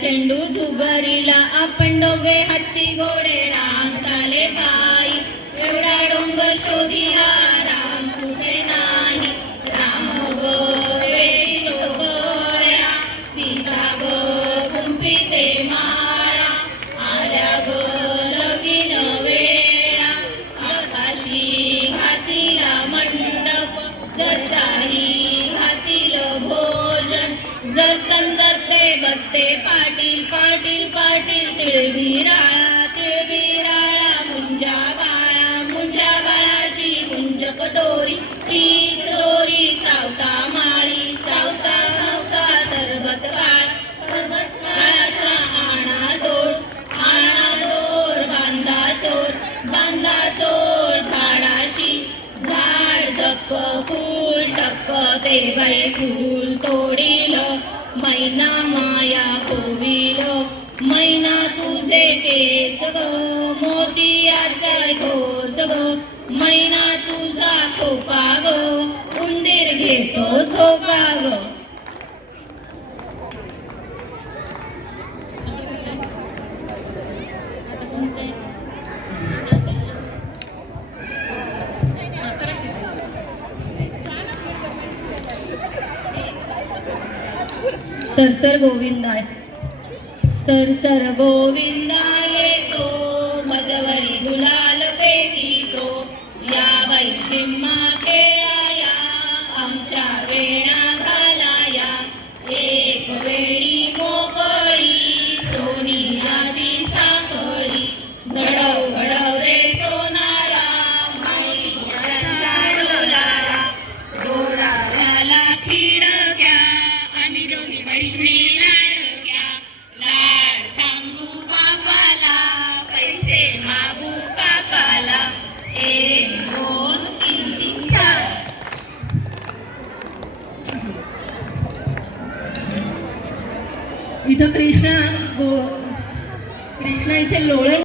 चेंडू झुगारीला आपण दोघे हत्ती घोडे राम चाले पायी एवढा डोंगर शोधिला राम कुठे नाही राम गो वेचितो गोळ्या सीता गो कुंपिते माळा आल्या गो लगीन वेळा आकाशी घातिला मंडप जताही घातील भोजन जतन जते बसते पाटील पाटील पाटील तिळबिराळा मुंजा बाळाची मुंज कटोरी ती चोरी सावता माळी सावता सावता सरबत काळाच्या आणा दोर बांधा चोर झाडाशी झाड जप फूल टप्प ते बाई फूल तोडील मैना माया होविल मैना तुझे केस ग मोतियाचा घोस ग मैना तुझा खोपा ग उंदीर घेतो झोपा ग. सरसर गोविंदाय सरसर गोविंदा येतो मजवरी गुलाल फेकीतो या बाई चिम्मा खेळाया आमच्या वेण्या घालाया एक वेणी मोकळी सोनियाची साखळी घडव रे सोनारा मैयाचा डोलारा गोडा झाला खिडक्या आम्ही दोघी बहिणी लाडक्या लाड सांगू बापाला पैसे मागू काकाला 1 2 3 4. इथं कृष्णा इथे लोळण